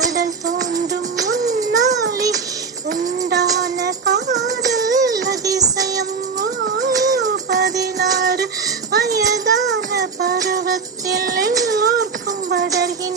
கடல் தோன்றும் முன்னாலே உண்டான காதல் அதிசயம். 16 வயதான பருவத்தில் எல்லோர்க்கும் படர்கின்ற